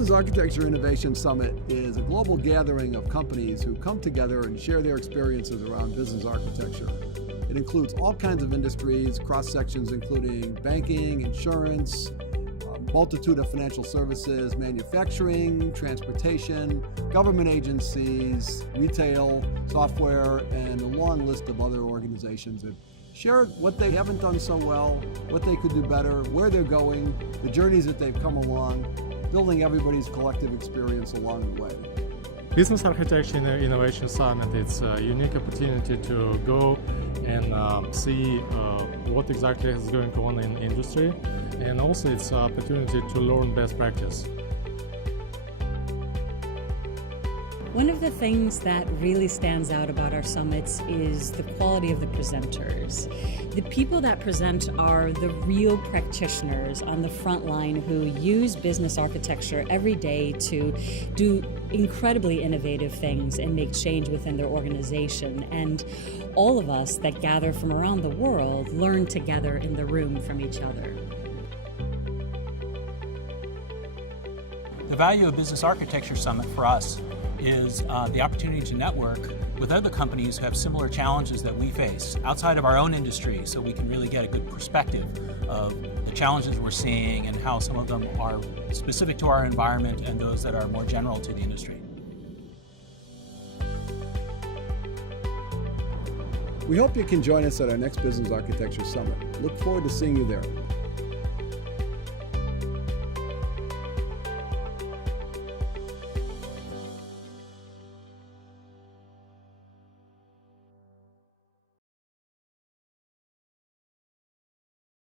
Business Architecture Innovation Summit is a global gathering of companies who come together and share their experiences around business architecture. It includes all kinds of industries, cross-sections including banking, insurance, a multitude of financial services, manufacturing, transportation, government agencies, retail, software, and a long list of other organizations that share what they haven't done so well, what they could do better, where they're going, the journeys that they've come along, building everybody's collective experience along the way. Business Architecture Innovation Summit, it's a unique opportunity to go and see what exactly is going on in industry, and also it's an opportunity to learn best practice. One of the things that really stands out about our summits is the quality of the presenters. The people that present are the real practitioners on the front line who use business architecture every day to do incredibly innovative things and make change within their organization. And all of us that gather from around the world learn together in the room from each other. The value of Business Architecture Summit for us is the opportunity to network with other companies who have similar challenges that we face outside of our own industry, so we can really get a good perspective of the challenges we're seeing and how some of them are specific to our environment and those that are more general to the industry. We hope you can join us at our next Business Architecture Summit. Look forward to seeing you there.